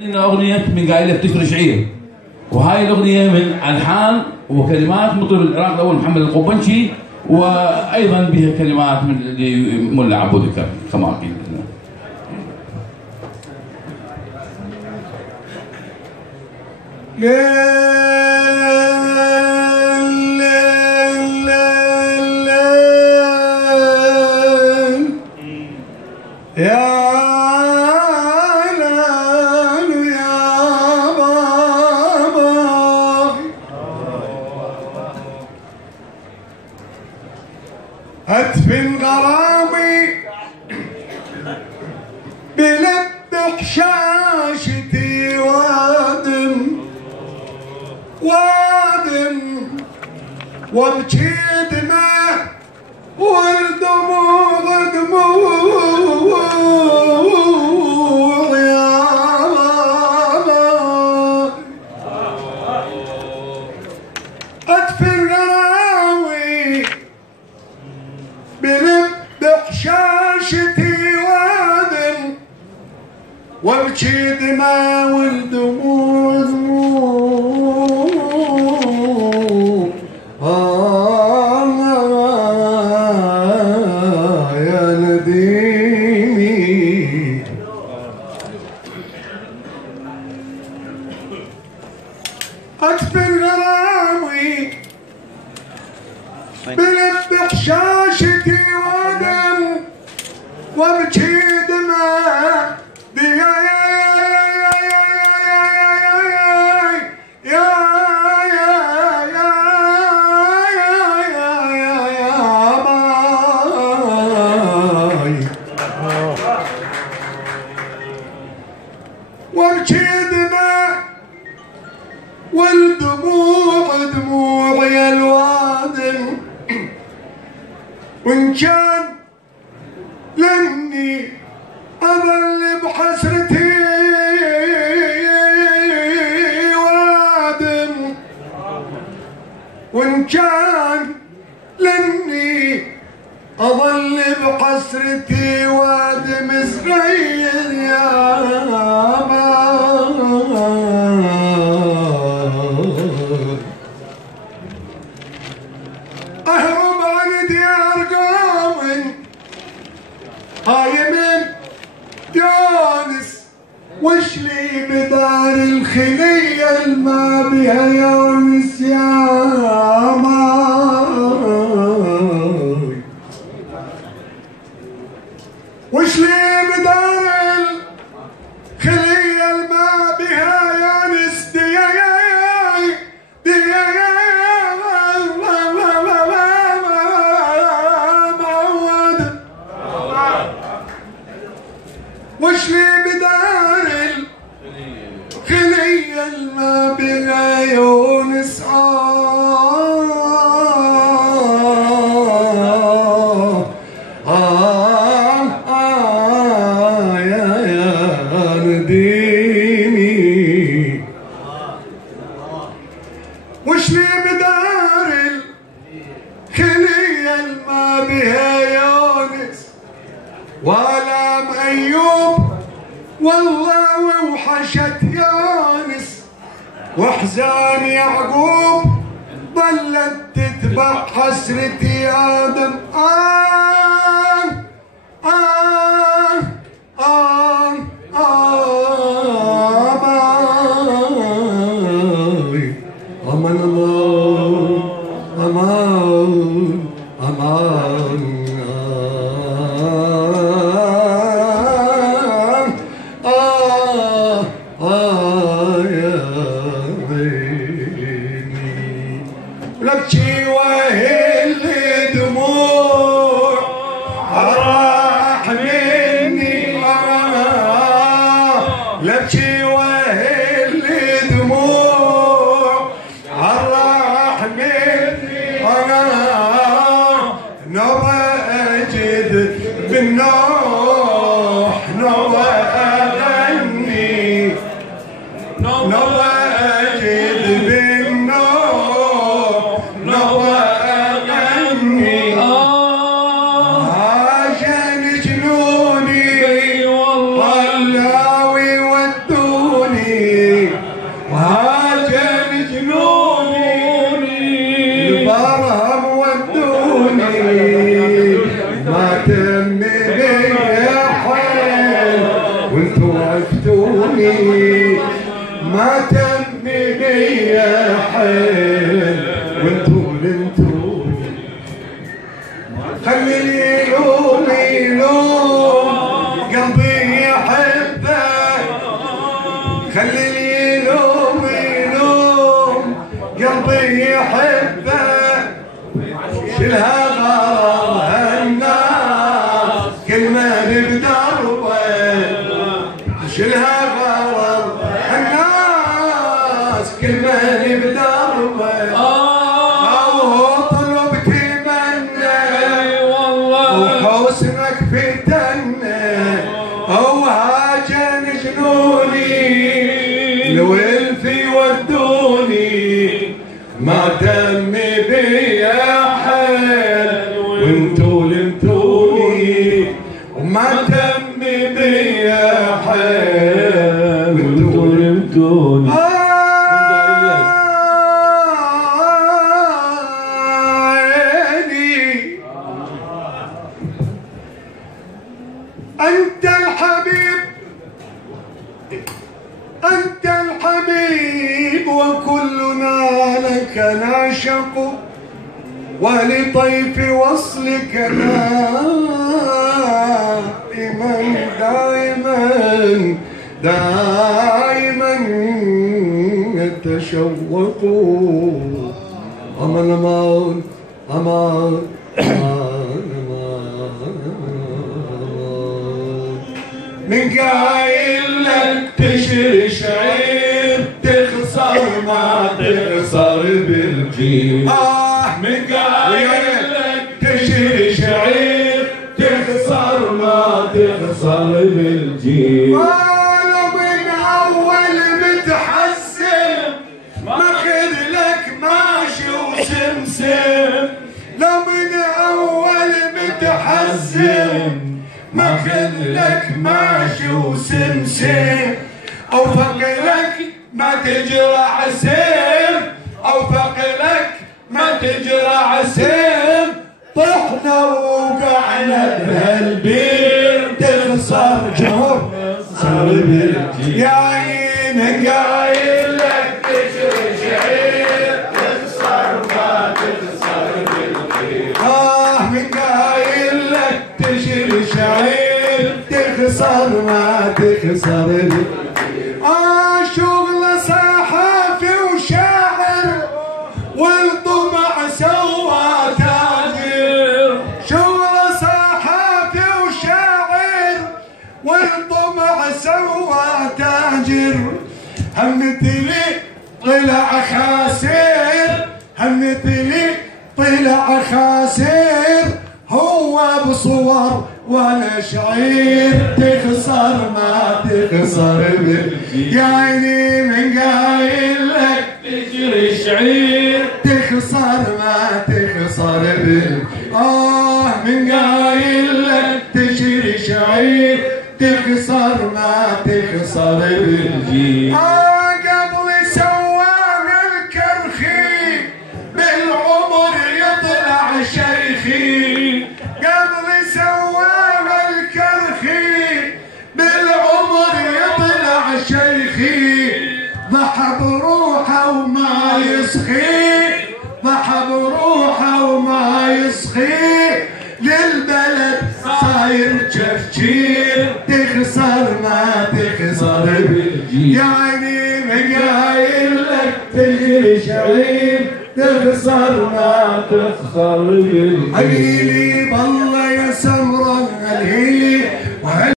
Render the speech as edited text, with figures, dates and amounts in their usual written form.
إنها أغنية من قايلة بتشتري شعير، وهاي الأغنية من ألحان وكلمات مطرب العراق الأول محمد القبنشي، وأيضا بها كلمات من ملا عبود كماكي. أدفن غرامي بلب حشاشتي وادم وابكي دمع والدموع دموع يا بابا. أدفن غرامي بلب حشاشتي وادم وابكي دمع والدموع دموع يا نديمي. أدفن غرامي بلب حشاشتي وادم وابكي دمع وابكي دمع والدموع دموع يا الوادم. وإن كان لاني أظل بحسرتي وادم، وإن كان لاني أظل بحسرتي وادم صغير يا أهرب عن ديار قوم هاي من يونس، وش لي بدار الخلية الما بها يونس يا ماي. وش لي بدار الخلية الما بها يونس وش لي بدار الخلية الما بها يونس يا نديمي. وش لي بدار الخلية الما بها يونس ولا أيوب والله وحشت يونس، واحزان يعقوب ظلت تتبع حسرتي آدم. أمان الله أمان أمان لبكي وهل دموع راح مني لبكي وهل دموع راح مني نوى أجد بالنوح نوى أغني نوى أجد بالنوح نوى أغني عشان جنوني والله ودوني وهاجر جنوني البرهم ودوني ما تمني يا حيل وانتو عفتوني ما تمني يا حيل وانتو لنتوني خلي لي يلوم قلبي يحبك خلي لي يلوم قلبي يحبك شلها غرض هالناس كل ما بدربه شلها غرض هالناس كل ما بدربه طلب تمنى وحسنك فتنه وهاجن جنوني لو الفي ودوني ما دمي بيا حيل وانتو لمتوني وما دمي بيا حيل وانتو لمتوني أنت الحبيب أنت الحبيب وكلنا لك نعشق ولطيف وصلك دائما دائما دائما نتشوق أمان أمان أمان من قايل لك تشري شعير تخسر ما تخسر بالجيل من قايل لك تشري شعير تخسر ما تخسر بالجيل وانا من اول متحسن ماخذ لك ماشي وسمسم لو من اول متحسن ماخذ لك ماشي وسمسم اوفق لك ما تجرى عسير اوفق لك ما تجرى عسير طحنا ووقعنا بهالبير تخسر جهر صار يا عيني قايل لك تشري شعير تخسر ما تخسر بالخير من قايل لك تشري شعير تخسر ما تخسر شغل صحافي وشاعر والطمع سوى تاجر شغل صحافي وشاعر والطمع سوى تاجر همت لي طلع خاسر همت لي طلع خاسر هو بصور ولا شعير تخسر ما تخسر يا عيني من قايل لك تجري شعير تخسر ما تخسر من قايل لك تجري شعير تخسر ما تخسر بالجيل قبل سواه الكرخي بالعمر يطلع شيخي قبل سواه الكرخي بالعمر يطلع شيخي ضحى بروحه وما يسخي ضحى بروحه وما يسخي للبلد صاير جفجير تخسر ما تخسر يعني من قايل لك تجري شعير تخسر ما تخسر الهيلي بالله يا سمرة الهيلي